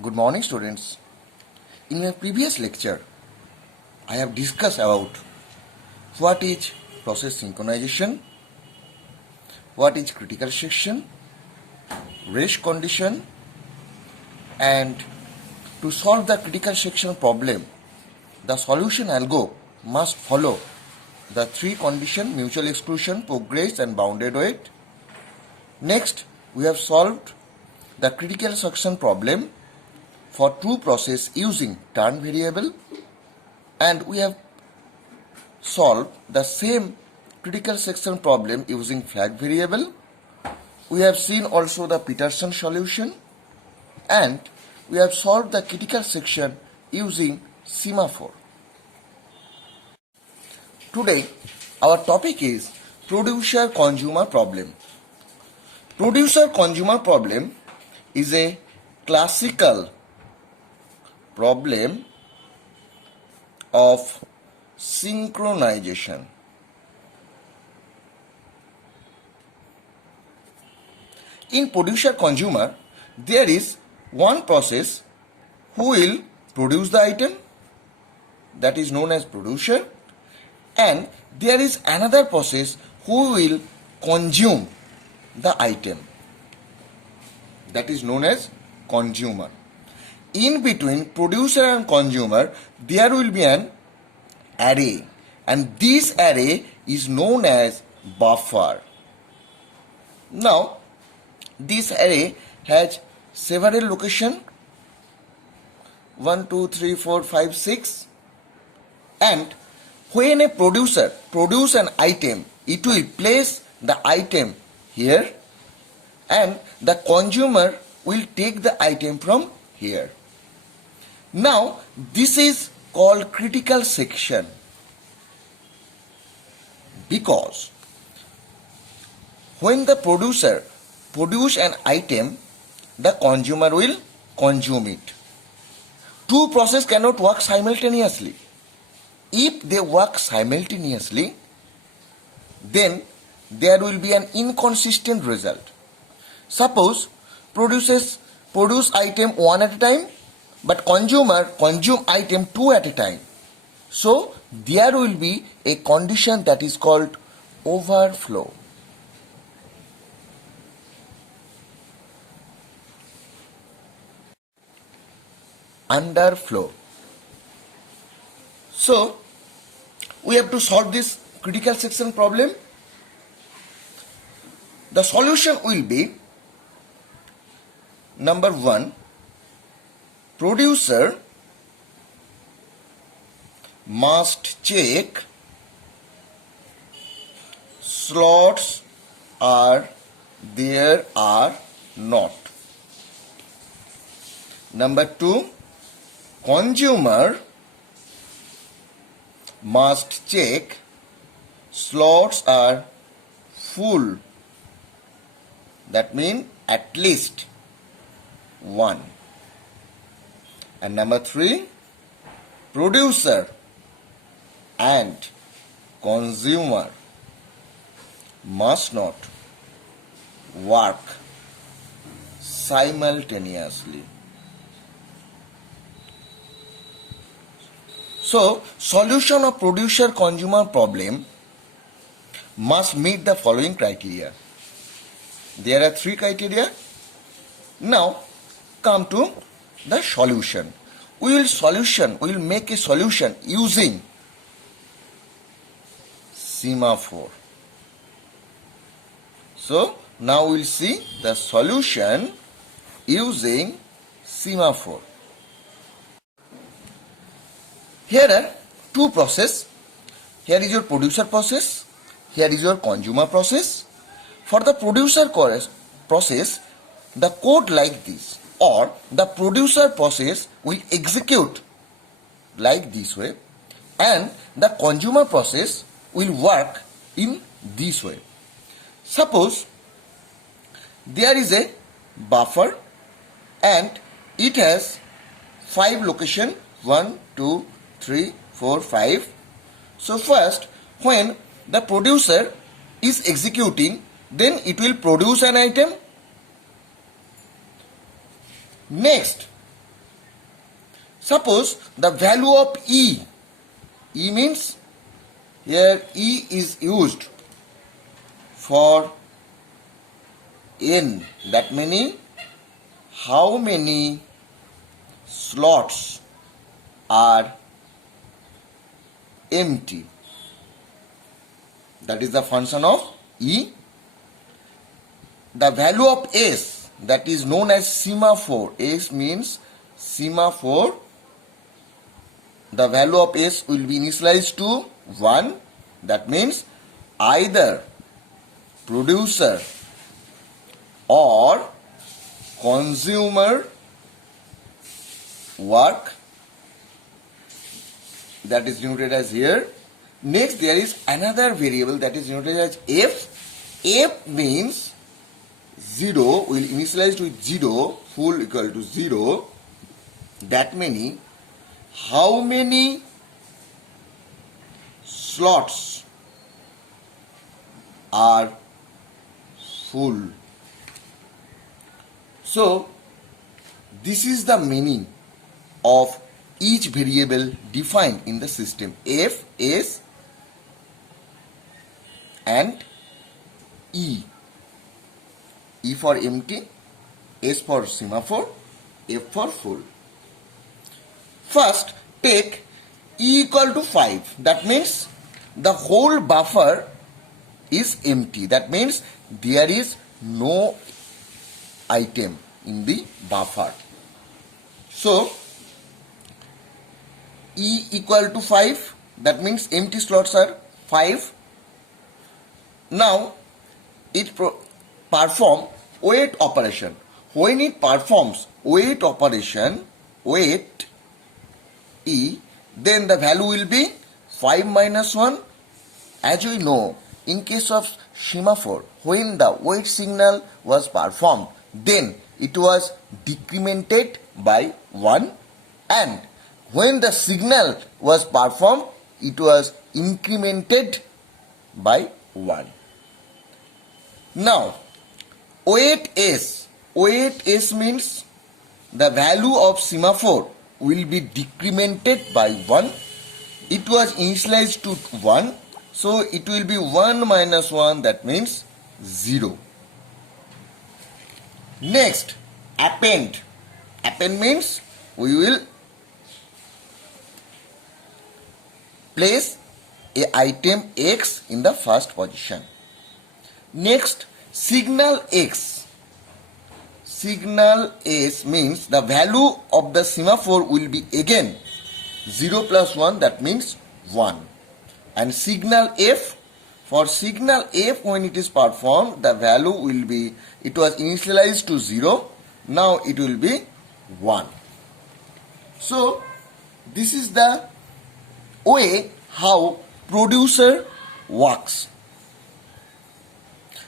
Good morning, students. In my previous lecture, I have discussed about what is process synchronization, what is critical section, rest condition, and to solve the critical section problem, the solution algo must follow the three conditions: mutual exclusion, progress, and bounded weight. Next, we have solved the critical section problem for two process using turn variable, and we have solved the same critical section problem using flag variable. We have seen also the Peterson solution, and we have solved the critical section using semaphore. Today our topic is producer consumer problem. Producer consumer problem is a classical problem of synchronization. In producer consumer, there is one process who will produce the item, that is known as producer, and there is another process who will consume the item, that is known as consumer. In between producer and consumer, there will be an array, and this array is known as buffer. Now, this array has several locations, 1, 2, 3, 4, 5, 6, and when a producer produce an item, it will place the item here, and the consumer will take the item from here. Now, this is called critical section because when the producer produce an item, the consumer will consume it. Two processes cannot work simultaneously. If they work simultaneously, then there will be an inconsistent result. Suppose producers produce item one at a time, but consumer consume item two at a time. So there will be a condition that is called overflow. Underflow. So we have to solve this critical section problem. The solution will be number 1, producer must check slots are there or not. Number 2, consumer must check slots are full. That means at least 1. And number 3, producer and consumer must not work simultaneously. So, solution of producer consumer problem must meet the following criteria. There are 3 criteria. Now, come to the solution. We will make a solution using semaphore. So, now we will see the solution using semaphore. Here are 2 processes. Here is your producer process. Here is your consumer process. For the producer process, the code like this, or the producer process will execute like this way, and the consumer process will work in this way. Suppose there is a buffer and it has 5 locations, 1, 2, 3, 4, 5. So first, when the producer is executing, then it will produce an item. Next, Suppose the value of E means here E is used for N, that means how many slots are empty. That is the function of E. The value of S, that is known as semaphore. S means semaphore. The value of S will be initialized to 1. That means either producer or consumer work, that is denoted as here. Next, there is another variable that is denoted as F. F means 0 will initialize with 0, full equal to 0. That means how many slots are full. So, this is the meaning of each variable defined in the system. F, S and E. E for empty, S for semaphore, F for full. First, take E equal to 5. That means the whole buffer is empty. That means there is no item in the buffer. So, E equal to 5. That means empty slots are 5. Now, it perform wait operation. When it performs wait operation, wait E, then the value will be 5 minus 1. As we know, in case of semaphore, when the wait signal was performed, then it was decremented by 1, and when the signal was performed, it was incremented by 1. Now, wait S means the value of semaphore will be decremented by 1. It was initialized to 1, so it will be 1 minus 1, that means 0. Next, append. Append means we will place a item X in the first position. Next, signal X. Signal S means the value of the semaphore will be again 0 plus 1, that means 1. And signal F, for signal F when it is performed, the value will be, it was initialized to 0, now it will be 1. So, this is the way how producer works.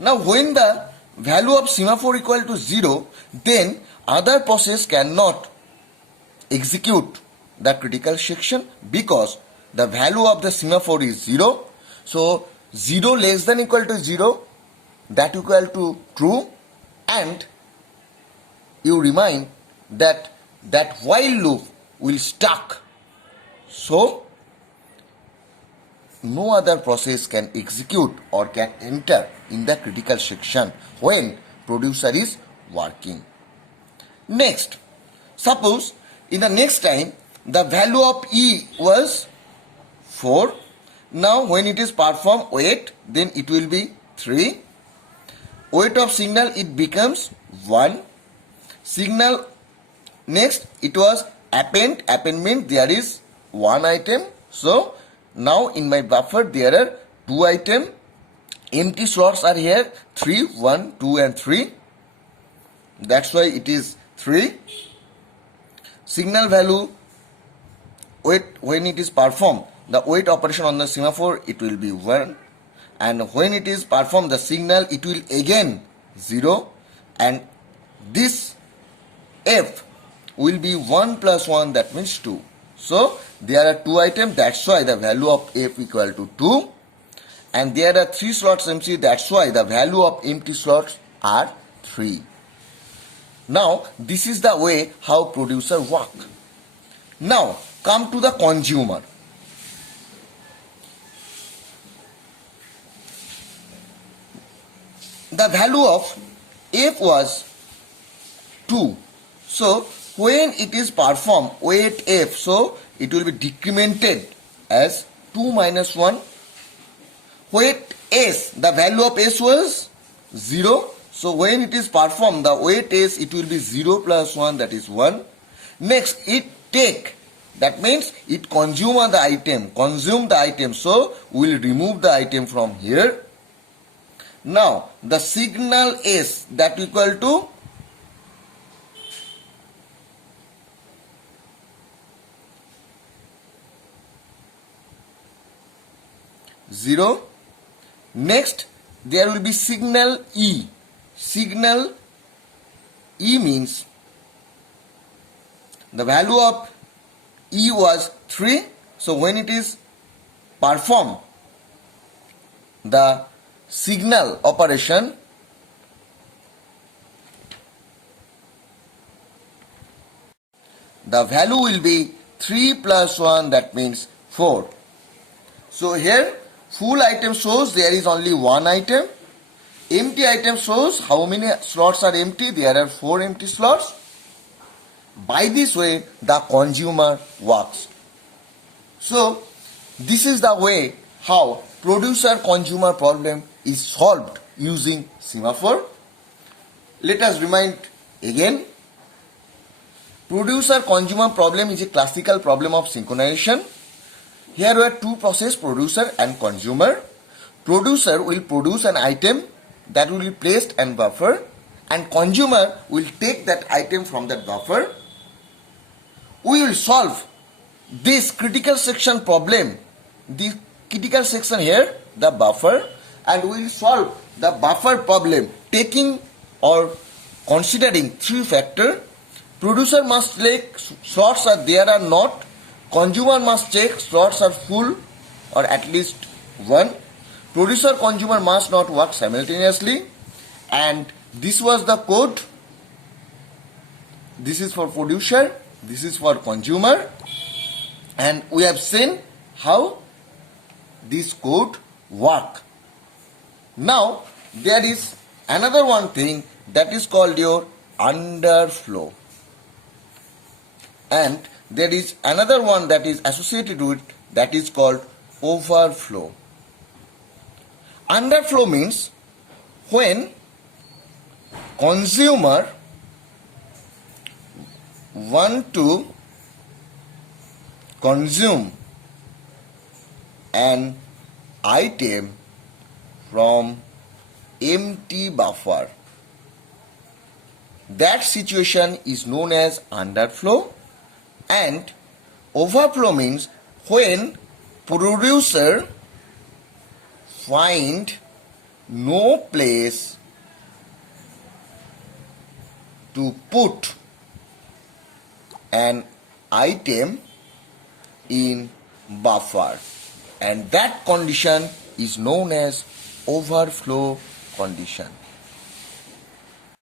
Now, when the value of semaphore equal to 0, then other process cannot execute the critical section because the value of the semaphore is 0. So, 0 less than equal to 0, that equal to true, and you remind that while loop will stuck. So, no other process can execute or can enter in the critical section when producer is working. Next, suppose in the next time the value of E was 4. Now when it is performed wait, then it will be 3. Wait of signal, it becomes 1. Signal, next it was append. Append means there is one item. So now in my buffer there are 2 items. Empty slots are here 3, 1, 2 and 3. That's why it is 3. Signal value, wait, when it is performed, the wait operation on the semaphore, it will be 1. And when it is performed, the signal, it will again 0. And this F will be 1 plus 1, that means 2. So, there are 2 items, that's why the value of F equal to 2. And there are 3 slots empty, that's why the value of empty slots are 3. Now, this is the way how producer work. Now come to the consumer. The value of F was 2. So when it is performed weight F, so it will be decremented as 2 minus 1. Weight S, the value of S was 0. So when it is performed, the weight S, it will be 0 plus 1, that is 1. Next, it take, that means it consume the item. So we will remove the item from here. Now the signal S, that equal to 0. Next, there will be signal E. Signal E means the value of E was 3. So when it is performed, the signal operation, the value will be 3 plus 1, that means 4. So here full item shows there is only one item. Empty item shows how many slots are empty. There are 4 empty slots. By this way the consumer works. So this is the way how producer consumer problem is solved using semaphore. Let us remind again. Producer consumer problem is a classical problem of synchronization. Here were two processes, producer and consumer. Producer will produce an item that will be placed in buffer, and consumer will take that item from that buffer. We will solve this critical section problem. The critical section here, the buffer, and we will solve the buffer problem taking or considering 3 factors. Producer must check slots are there or not. Consumer must check slots are full or at least 1. Producer consumer must not work simultaneously. And this was the code. This is for producer. This is for consumer. And we have seen how this code work. Now there is another one thing that is called your underflow. And there is another one that is associated with, that is called overflow. Underflow means when consumer want to consume an item from empty buffer. That situation is known as underflow. And overflow means when producer find no place to put an item in buffer, and that condition is known as overflow condition.